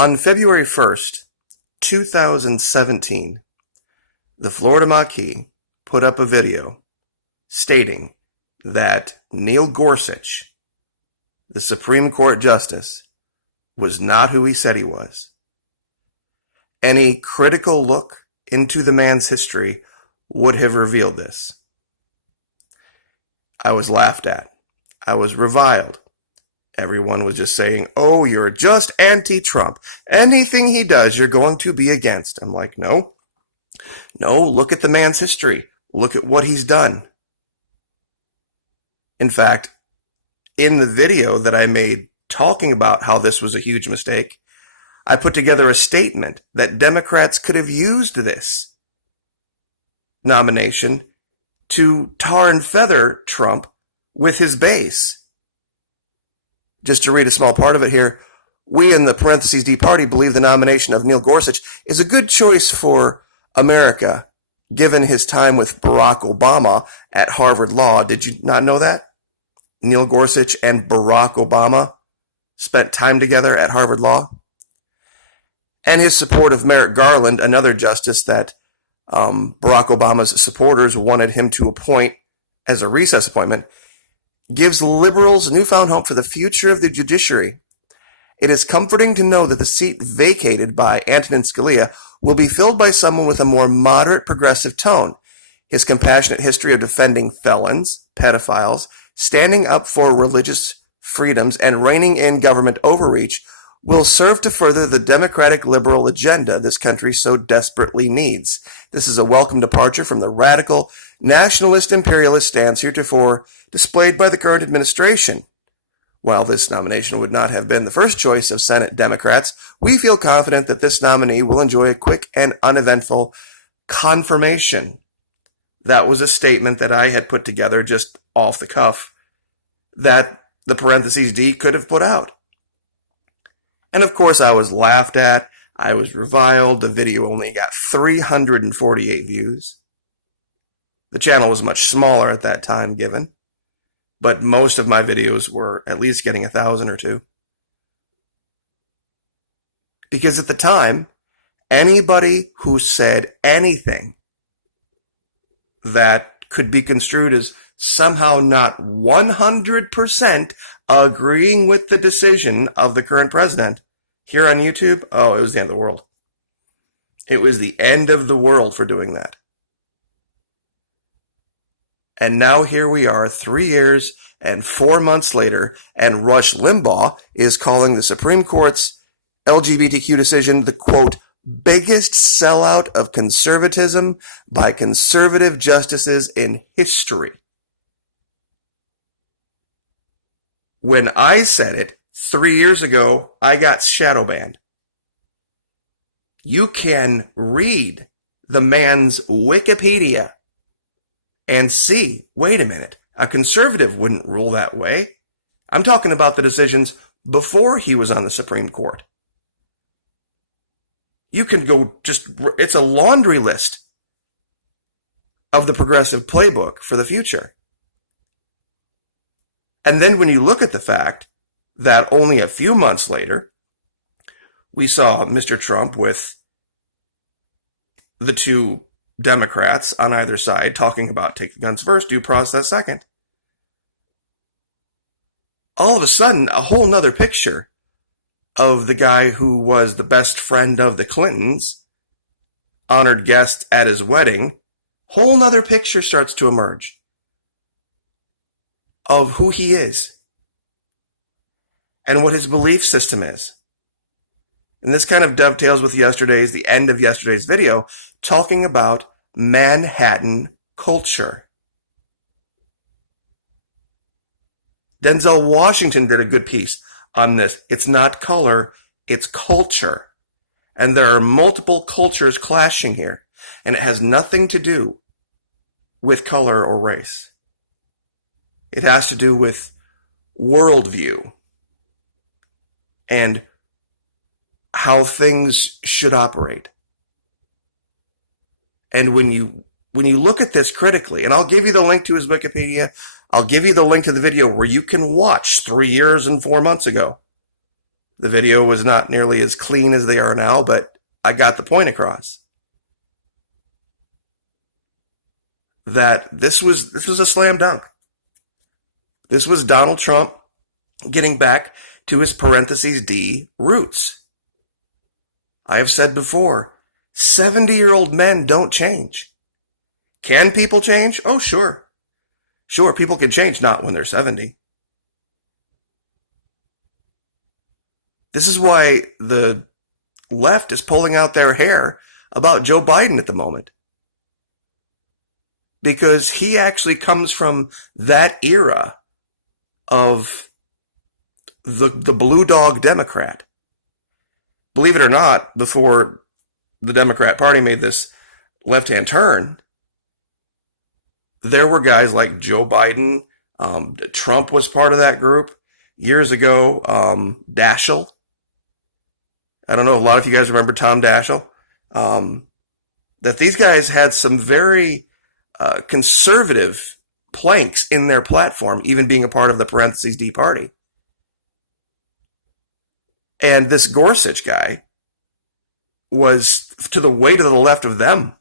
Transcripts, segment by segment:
On February 1st, 2017, the Florida Maquis put up a video stating that Neil Gorsuch, the Supreme Court Justice, was not who he said he was. Any critical look into the man's history would have revealed this. I was laughed at. I was reviled. Everyone was just saying, "Oh, you're just anti-Trump. Anything he does, you're going to be against." I'm like, no, look at the man's history. Look at what he's done. In fact, in the video that I made talking about how this was a huge mistake, I put together a statement that Democrats could have used this nomination to tar and feather Trump with his base. Just to read a small part of it here, we in the parentheses D party believe the nomination of Neil Gorsuch is a good choice for America, given his time with Barack Obama at Harvard Law. Did you not know that? Neil Gorsuch and Barack Obama spent time together at Harvard Law. And his support of Merrick Garland, another justice that Barack Obama's supporters wanted him to appoint as a recess appointment, gives liberals newfound hope for the future of the judiciary. It is comforting to know that the seat vacated by Antonin Scalia will be filled by someone with a more moderate progressive tone. His compassionate history of defending felons, pedophiles, standing up for religious freedoms, and reining in government overreach will serve to further the democratic liberal agenda this country so desperately needs. This is a welcome departure from the radical, nationalist, imperialist stance heretofore displayed by the current administration. While this nomination would not have been the first choice of Senate Democrats, we feel confident that this nominee will enjoy a quick and uneventful confirmation. That was a statement that I had put together just off the cuff that the parentheses D could have put out. And of course I was laughed at, I was reviled, the video only got 348 views. The channel was much smaller at that time given, but most of my videos were at least getting 1,000 or 2. Because at the time, anybody who said anything that could be construed as somehow not 100% agreeing with the decision of the current president here on YouTube, oh, it was the end of the world. It was the end of the world for doing that. And now here we are 3 years and 4 months later, and Rush Limbaugh is calling the Supreme Court's LGBTQ decision the, quote, biggest sellout of conservatism by conservative justices in history. When I said it 3 years ago, I got shadow banned. You can read the man's Wikipedia and see, wait a minute, a conservative wouldn't rule that way. I'm talking about the decisions before he was on the Supreme Court. You can go it's a laundry list of the progressive playbook for the future. And then when you look at the fact that only a few months later, we saw Mr. Trump with the two Democrats on either side talking about take the guns first, due process second. All of a sudden, a whole nother picture of the guy who was the best friend of the Clintons, honored guest at his wedding, whole nother picture starts to emerge of who he is and what his belief system is. And this kind of dovetails with the end of yesterday's video, talking about Manhattan culture. Denzel Washington did a good piece on this. It's not color, it's culture. And there are multiple cultures clashing here. And it has nothing to do with color or race. It has to do with worldview and how things should operate. And when you look at this critically, and I'll give you the link to his Wikipedia, I'll give you the link to the video where you can watch 3 years and 4 months ago The video was not nearly as clean as they are now, but I got the point across. That this was a slam dunk. This was Donald Trump getting back to his parentheses D roots. I have said before, 70-year-old men don't change. Can people change? Oh, sure. Sure, people can change, not when they're 70. This is why the left is pulling out their hair about Joe Biden at the moment. Because he actually comes from that era of the blue dog Democrat. Believe it or not, before the Democrat Party made this left-hand turn, there were guys like Joe Biden. Trump was part of that group years ago. Daschle. I don't know, a lot of you guys remember Tom Daschle. That these guys had some very conservative planks in their platform, even being a part of the parentheses D party. And this Gorsuch guy was to the way to the left of them.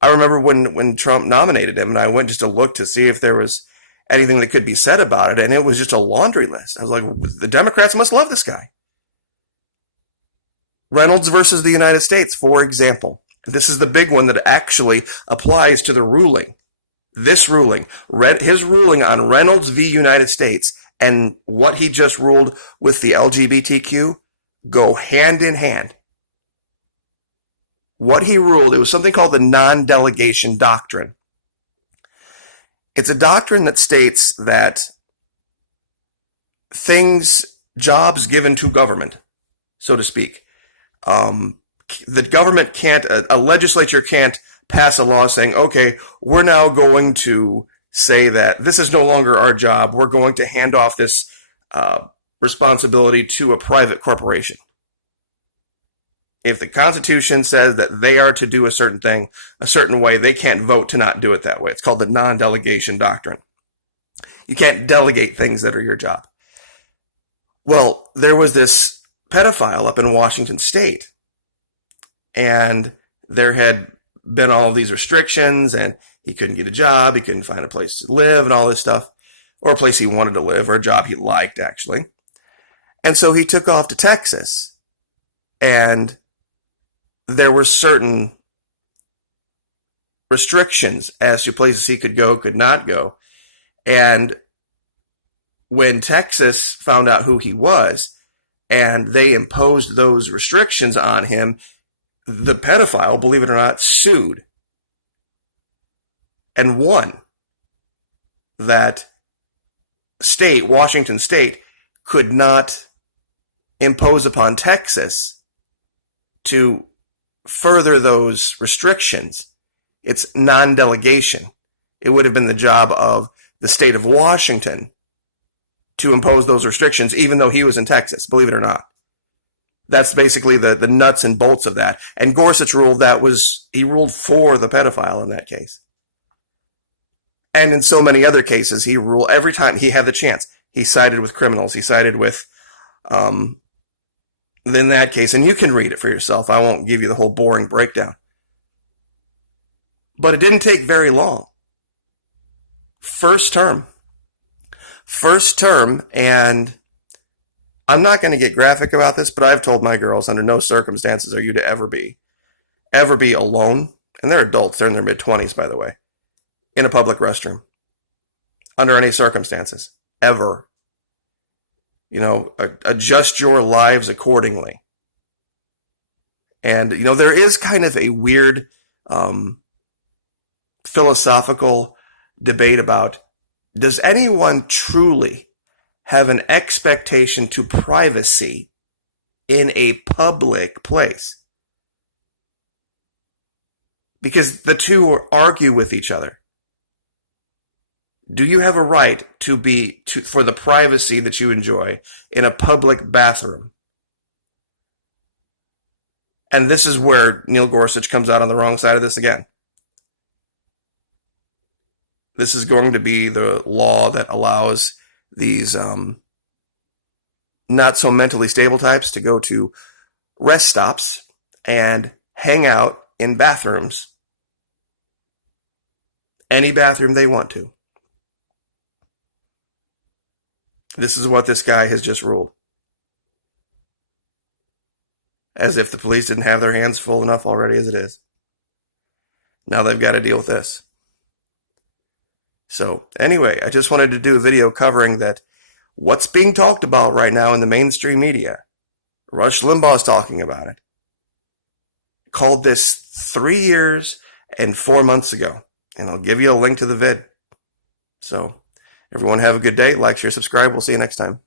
I remember when Trump nominated him, and I went just to look to see if there was anything that could be said about it, and it was just a laundry list. I was like, the Democrats must love this guy. Reynolds versus the United States, for example. This is the big one that actually applies to the ruling. This ruling, his ruling on Reynolds v. United States and what he just ruled with the LGBTQ go hand in hand. What he ruled, it was something called the non-delegation doctrine. It's a doctrine that states that jobs given to government, so to speak, the government can't, a legislature can't pass a law saying, okay, we're now going to say that this is no longer our job. We're going to hand off this responsibility to a private corporation. If the Constitution says that they are to do a certain thing a certain way, they can't vote to not do it that way. It's called the non-delegation doctrine. You can't delegate things that are your job. Well, there was this pedophile up in Washington State, and there had been all of these restrictions, and he couldn't get a job, he couldn't find a place to live and all this stuff, or a place he wanted to live, or a job he liked, actually. And so he took off to Texas, and there were certain restrictions as to places he could go, could not go. And when Texas found out who he was, and they imposed those restrictions on him, the pedophile, believe it or not, sued and won. That state, Washington State, could not impose upon Texas to further those restrictions. It's non-delegation. It would have been the job of the state of Washington to impose those restrictions, even though he was in Texas, believe it or not. That's basically the nuts and bolts of that. And Gorsuch ruled he ruled for the pedophile in that case. And in so many other cases, he ruled every time he had the chance. He sided with criminals. He sided with, in that case, and you can read it for yourself. I won't give you the whole boring breakdown. But it didn't take very long. First term, and I'm not going to get graphic about this, but I've told my girls, under no circumstances are you to ever be alone, and they're adults, they're in their mid-20s, by the way, in a public restroom, under any circumstances, ever. Adjust your lives accordingly. And, there is kind of a weird philosophical debate about, does anyone truly have an expectation to privacy in a public place? Because the two argue with each other. Do you have a right for the privacy that you enjoy in a public bathroom? And this is where Neil Gorsuch comes out on the wrong side of this again. This is going to be the law that allows these not so mentally stable types to go to rest stops and hang out in bathrooms, any bathroom they want to. This is what this guy has just ruled. As if the police didn't have their hands full enough already as it is. Now they've got to deal with this. So anyway, I just wanted to do a video covering that what's being talked about right now in the mainstream media. Rush Limbaugh's talking about it. Called this 3 years and 4 months ago. And I'll give you a link to the vid. So everyone have a good day. Like, share, subscribe. We'll see you next time.